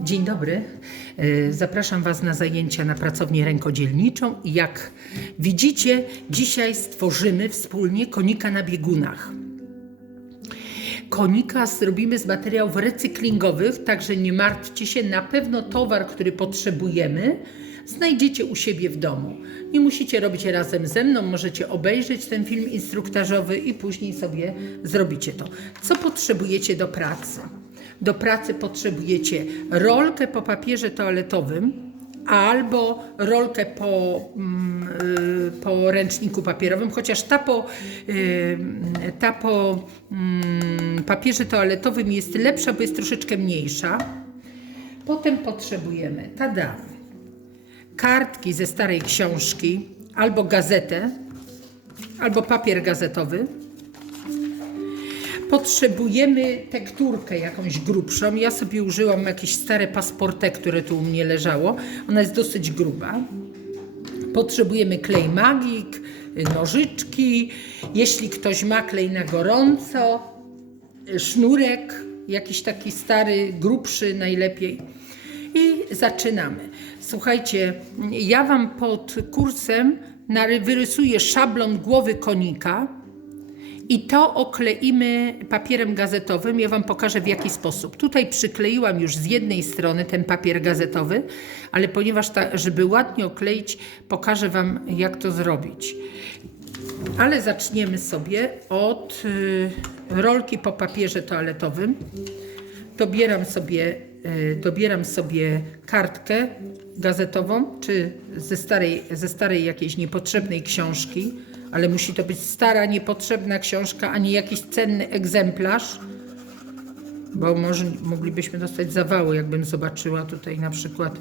Dzień dobry. E, Zapraszam Was na zajęcia na pracownię rękodzielniczą. I Jak widzicie, dzisiaj stworzymy wspólnie konika na biegunach. Konika zrobimy z materiałów recyklingowych, także nie martwcie się, na pewno towar, który potrzebujemy, znajdziecie u siebie w domu. Nie musicie robić razem ze mną, możecie obejrzeć ten film instruktażowy i później sobie zrobicie to. Co potrzebujecie do pracy? Do pracy potrzebujecie rolkę po papierze toaletowym, albo rolkę po, mm, po ręczniku papierowym, chociaż ta po, y, ta po mm, papierze toaletowym jest lepsza, bo jest troszeczkę mniejsza. Potem potrzebujemy, tada, kartki ze starej książki, albo gazetę, albo papier gazetowy. Potrzebujemy tekturkę jakąś grubszą. Ja sobie użyłam jakieś stare pasporte, które tu u mnie leżało. Ona jest dosyć gruba. Potrzebujemy klej magik, nożyczki. Jeśli ktoś ma klej na gorąco, sznurek, jakiś taki stary, grubszy najlepiej. I zaczynamy. Słuchajcie, ja Wam pod kursem wyrysuję szablon głowy konika i to okleimy papierem gazetowym. Ja Wam pokażę w jaki sposób. Tutaj przykleiłam już z jednej strony ten papier gazetowy, ale ponieważ, ta, żeby ładnie okleić, pokażę Wam jak to zrobić. Ale zaczniemy sobie od y, rolki po papierze toaletowym. Dobieram sobie, y, dobieram sobie kartkę gazetową, czy ze starej, ze starej jakiejś niepotrzebnej książki, ale musi to być stara, niepotrzebna książka, a nie jakiś cenny egzemplarz, bo może moglibyśmy dostać zawały, jakbym zobaczyła tutaj na przykład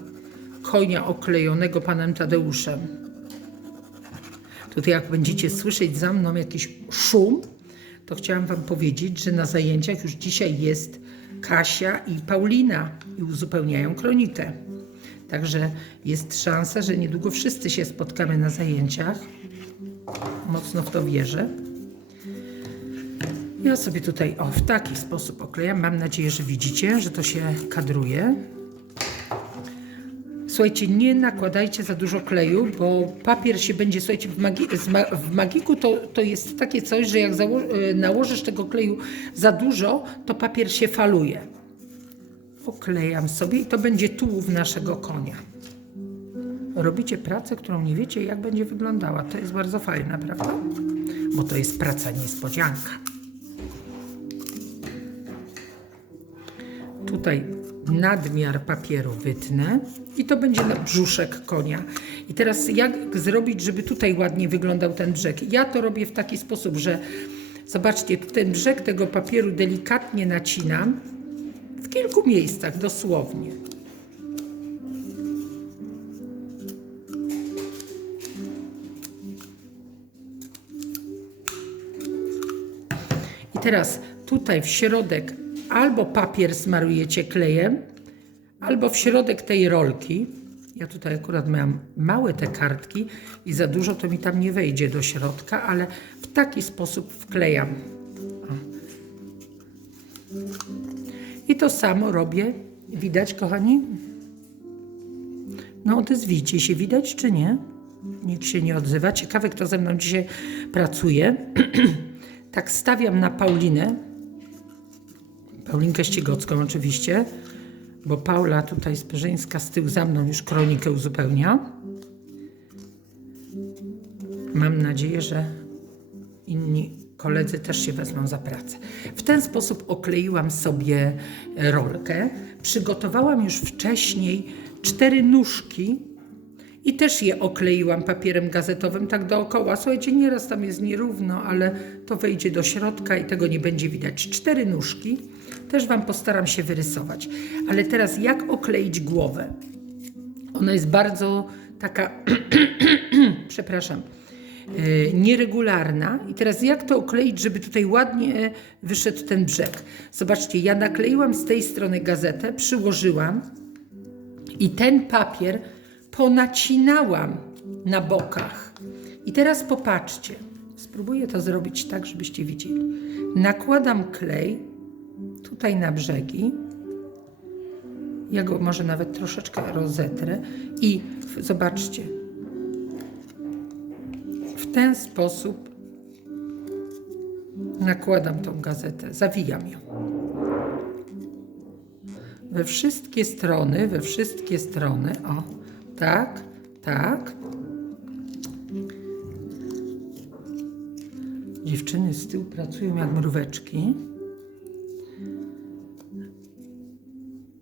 konia oklejonego panem Tadeuszem. Tutaj jak będziecie słyszeć za mną jakiś szum, to chciałam Wam powiedzieć, że na zajęciach już dzisiaj jest Kasia i Paulina i uzupełniają kronikę. Także jest szansa, że niedługo wszyscy się spotkamy na zajęciach. Mocno w to wierzę. Ja sobie tutaj o w taki sposób oklejam. Mam nadzieję, że widzicie, że to się kadruje. Słuchajcie, nie nakładajcie za dużo kleju, bo papier się będzie, słuchajcie, w, magi- ma- w magiku to, to jest takie coś, że jak e, nałożysz tego kleju za dużo, to papier się faluje. Oklejam sobie i to będzie tułów naszego konia. Robicie pracę, którą nie wiecie, jak będzie wyglądała. To jest bardzo fajne, prawda? Bo to jest praca niespodzianka. Tutaj nadmiar papieru wytnę i to będzie na brzuszek konia. I teraz jak zrobić, żeby tutaj ładnie wyglądał ten brzeg? Ja to robię w taki sposób, że zobaczcie, ten brzeg tego papieru delikatnie nacinam w kilku miejscach dosłownie. Teraz tutaj w środek albo papier smarujecie klejem, albo w środek tej rolki. Ja tutaj akurat miałam małe te kartki i za dużo to mi tam nie wejdzie do środka, ale w taki sposób wklejam. I to samo robię. Widać, kochani? No, odezwijcie się, widać czy nie? Nikt się nie odzywa. Ciekawe, kto ze mną dzisiaj pracuje. tak stawiam na Paulinę. Paulinkę Ścigocką oczywiście, bo Paula tutaj z z tyłu za mną już kronikę uzupełnia. Mam nadzieję, że inni koledzy też się wezmą za pracę. W ten sposób okleiłam sobie rolkę. Przygotowałam już wcześniej cztery nóżki i też je okleiłam papierem gazetowym tak dookoła. Słuchajcie, nieraz tam jest nierówno, ale to wejdzie do środka i tego nie będzie widać. Cztery nóżki też Wam postaram się wyrysować. Ale teraz jak okleić głowę? Ona jest bardzo taka, przepraszam, yy, nieregularna. I teraz jak to okleić, żeby tutaj ładnie wyszedł ten brzeg? Zobaczcie, ja nakleiłam z tej strony gazetę, przyłożyłam i ten papier ponacinałam na bokach. I teraz popatrzcie. Spróbuję to zrobić tak, żebyście widzieli. Nakładam klej tutaj na brzegi Ja go może nawet troszeczkę rozetrę i zobaczcie. W ten sposób nakładam tą gazetę, zawijam ją. We wszystkie strony, we wszystkie strony, o, tak, tak. Dziewczyny z tyłu pracują jak mróweczki.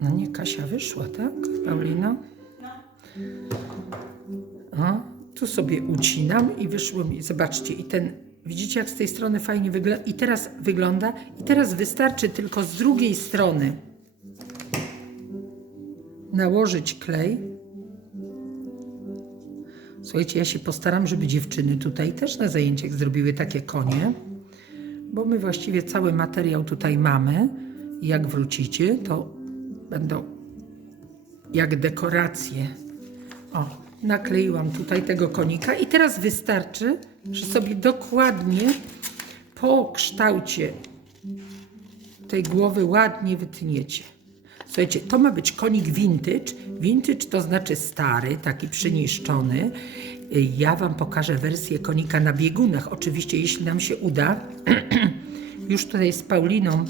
No nie, Kasia wyszła, tak, Paulina? O, tu sobie ucinam i wyszło mi, zobaczcie, i ten, widzicie jak z tej strony fajnie wygląda, i teraz wygląda, i teraz wystarczy tylko z drugiej strony nałożyć klej. Słuchajcie, ja się postaram, żeby dziewczyny tutaj też na zajęciach zrobiły takie konie, bo my właściwie cały materiał tutaj mamy. Jak wrócicie, to będą jak dekoracje. O, nakleiłam tutaj tego konika i teraz wystarczy, że sobie dokładnie po kształcie tej głowy ładnie wytniecie. Słuchajcie, to ma być konik vintage. Vintage to znaczy stary, taki przyniszczony. Ja Wam pokażę wersję konika na biegunach. Oczywiście, jeśli nam się uda. Już tutaj z Pauliną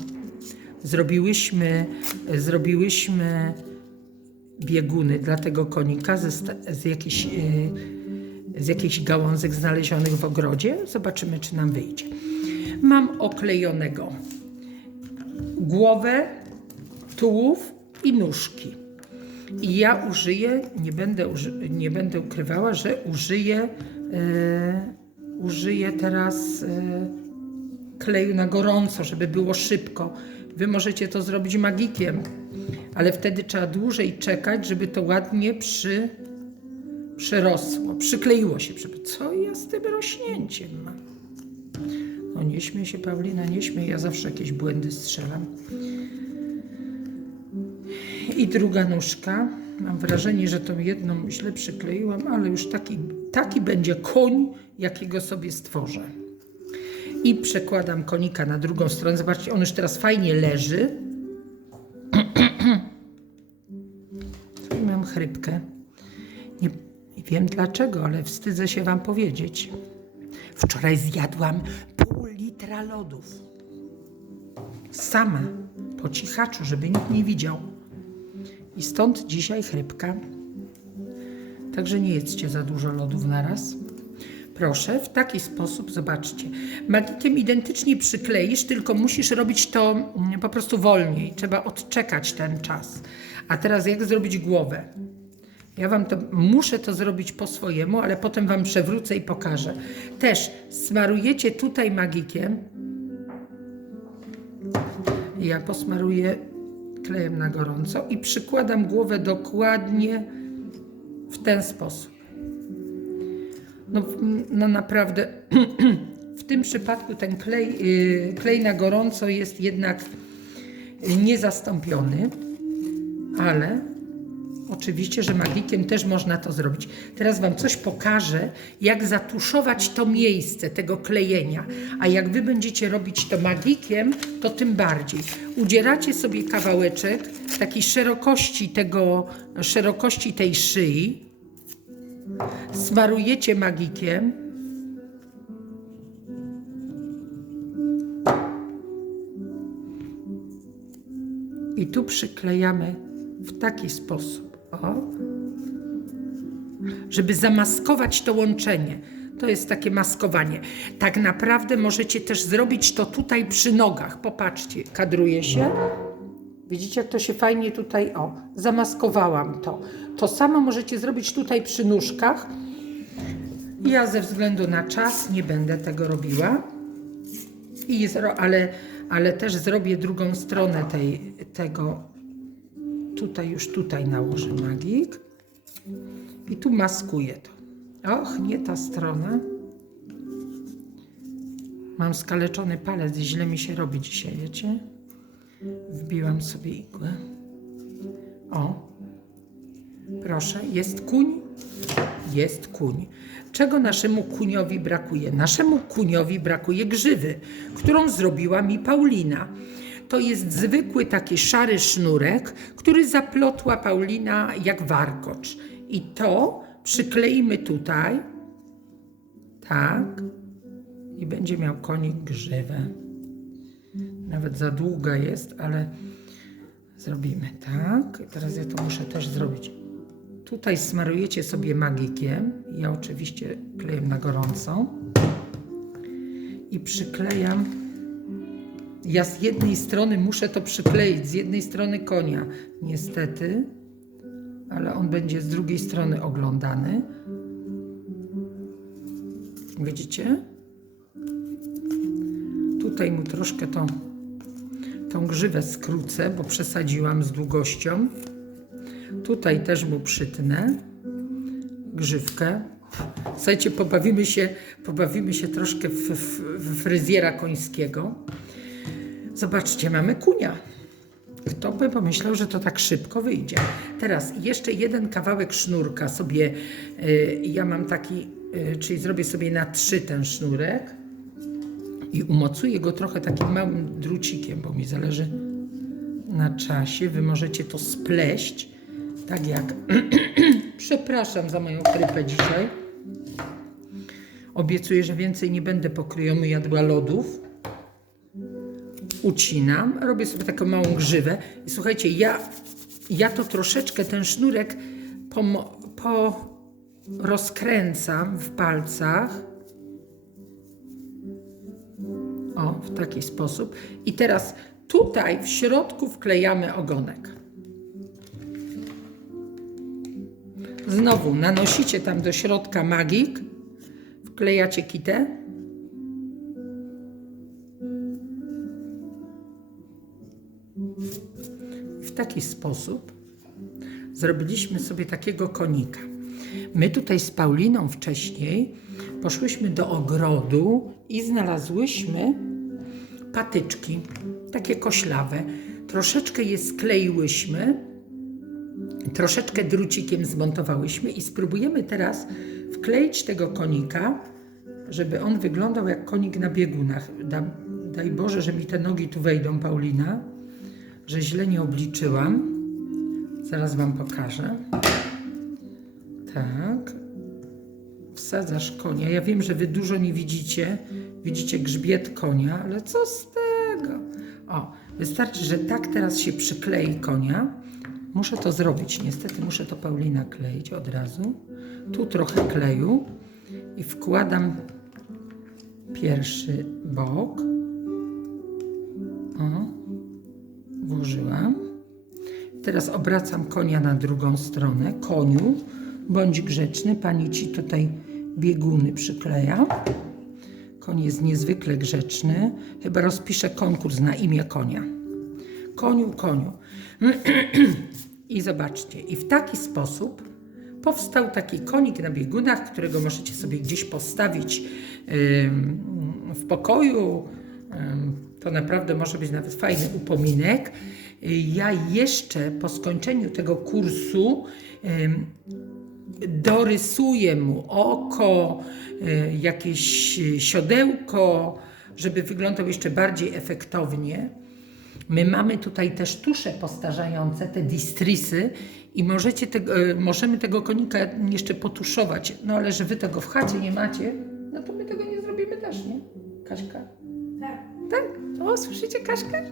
zrobiłyśmy, zrobiłyśmy bieguny dla tego konika ze, z, yy, z jakichś gałązek znalezionych w ogrodzie. Zobaczymy, czy nam wyjdzie. Mam oklejonego głowę, tułów i nóżki. I ja użyję, nie będę, uży, nie będę ukrywała, że użyję, e, użyję teraz e, kleju na gorąco, żeby było szybko. Wy możecie to zrobić magikiem, ale wtedy trzeba dłużej czekać, żeby to ładnie przy, przyrosło, przykleiło się. Co ja z tym rośnięciem mam? No nie śmiej się Paulina, nie śmiej, ja zawsze jakieś błędy strzelam. I druga nóżka. Mam wrażenie, że tą jedną źle przykleiłam, ale już taki, taki będzie koń, jakiego sobie stworzę. I przekładam konika na drugą stronę. Zobaczcie, on już teraz fajnie leży. I mam chrypkę. Nie, wiem dlaczego, ale wstydzę się Wam powiedzieć. Wczoraj zjadłam pół litra lodów. Sama, po cichaczu, żeby nikt nie widział. I stąd dzisiaj chrypka. Także nie jedzcie za dużo lodów na raz. Proszę, w taki sposób, zobaczcie. Magikiem identycznie przykleisz, tylko musisz robić to mm, po prostu wolniej. Trzeba odczekać ten czas. A teraz jak zrobić głowę? Ja wam to muszę to zrobić po swojemu, ale potem wam przewrócę i pokażę. Też smarujecie tutaj magikiem. Ja posmaruję klejem na gorąco i przykładam głowę dokładnie w ten sposób. No, no naprawdę w tym przypadku ten klej, yy, klej na gorąco jest jednak niezastąpiony, ale oczywiście, że magikiem też można to zrobić. Teraz Wam coś pokażę, jak zatuszować to miejsce tego klejenia. A jak Wy będziecie robić to magikiem, to tym bardziej. Udzieracie sobie kawałeczek takiej szerokości tego, szerokości tej szyi, smarujecie magikiem. I tu przyklejamy w taki sposób, o, żeby zamaskować to łączenie. To jest takie maskowanie. Tak naprawdę możecie też zrobić to tutaj przy nogach. Popatrzcie, kadruje się. Widzicie, jak to się fajnie tutaj, o, zamaskowałam to. To samo możecie zrobić tutaj przy nóżkach. Ja ze względu na czas nie będę tego robiła. I ale, ale też zrobię drugą stronę tej, tego. Tutaj już tutaj nałożę magik. I tu maskuję to. Och, nie ta strona. Mam skaleczony palec, źle mi się robi dzisiaj, wiecie? Wbiłam sobie igłę. O, proszę, jest kuń? Jest kuń. Czego naszemu kuniowi brakuje? Naszemu kuniowi brakuje grzywy, którą zrobiła mi Paulina. To jest zwykły taki szary sznurek, który zaplotła Paulina jak warkocz. I to przykleimy tutaj. Tak. I będzie miał konik grzywę. Nawet za długa jest, ale zrobimy tak. Teraz ja to muszę też zrobić. Tutaj smarujecie sobie magikiem. Ja oczywiście kleję na gorąco. I przyklejam. Ja z jednej strony muszę to przykleić, z jednej strony konia, niestety, ale on będzie z drugiej strony oglądany. Widzicie? Tutaj mu troszkę tą, tą grzywę skrócę, bo przesadziłam z długością. Tutaj też mu przytnę grzywkę. Słuchajcie, pobawimy się, pobawimy się troszkę w, w, w fryzjera końskiego. Zobaczcie, mamy kunia. Kto by pomyślał, że to tak szybko wyjdzie. Teraz jeszcze jeden kawałek sznurka sobie, y, ja mam taki, y, czyli zrobię sobie na trzy ten sznurek i umocuję go trochę takim małym drucikiem, bo mi zależy na czasie. Wy możecie to spleść, tak jak... Przepraszam za moją chrypę dzisiaj. Obiecuję, że więcej nie będę pokryjomy jadła lodów. Ucinam, robię sobie taką małą grzywę i słuchajcie, ja, ja to troszeczkę ten sznurek po, po rozkręcam w palcach. O, w taki sposób. I teraz tutaj w środku wklejamy ogonek. Znowu nanosicie tam do środka magik, wklejacie kitę. Taki sposób zrobiliśmy sobie takiego konika. My tutaj z Pauliną wcześniej poszłyśmy do ogrodu i znalazłyśmy patyczki, takie koślawe. Troszeczkę je skleiłyśmy, troszeczkę drucikiem zmontowałyśmy i spróbujemy teraz wkleić tego konika, żeby on wyglądał jak konik na biegunach. Da, daj Boże, że mi te nogi tu wejdą, Paulina, że źle nie obliczyłam. Zaraz Wam pokażę. Tak. Wsadzasz konia. Ja wiem, że Wy dużo nie widzicie. Widzicie grzbiet konia, ale co z tego? O, wystarczy, że tak teraz się przyklei konia. Muszę to zrobić. Niestety muszę to Paulina kleić od razu. Tu trochę kleju i wkładam pierwszy bok. O, włożyłam. Teraz obracam konia na drugą stronę. Koniu, bądź grzeczny. Pani ci tutaj bieguny przykleja. Koń jest niezwykle grzeczny. Chyba rozpiszę konkurs na imię konia. Koniu, koniu. I zobaczcie, i w taki sposób powstał taki konik na biegunach, którego możecie sobie gdzieś postawić w pokoju. To naprawdę może być nawet fajny upominek. Y, Ja jeszcze po skończeniu tego kursu dorysuję mu oko, y, jakieś y, siodełko, żeby wyglądał jeszcze bardziej efektownie. My mamy tutaj też tusze postarzające, te distrisy i możecie tego, możemy tego konika jeszcze potuszować. No ale że wy tego w chacie nie macie, no to my tego nie zrobimy też, nie? Kaśka? Tak. O, słyszycie Kaśkę?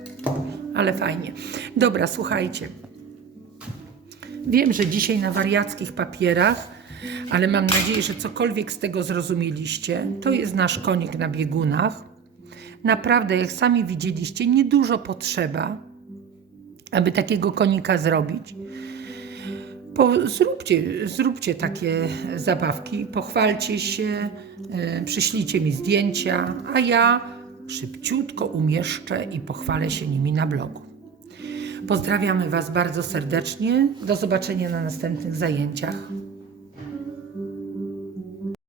Ale fajnie. Dobra, słuchajcie. Wiem, że dzisiaj na wariackich papierach, ale mam nadzieję, że cokolwiek z tego zrozumieliście. To jest nasz konik na biegunach. Naprawdę, jak sami widzieliście, niedużo potrzeba, aby takiego konika zrobić. Po, zróbcie, zróbcie takie zabawki, pochwalcie się, e, przyślijcie mi zdjęcia, a ja szybciutko umieszczę i pochwalę się nimi na blogu. Pozdrawiamy Was bardzo serdecznie. Do zobaczenia na następnych zajęciach.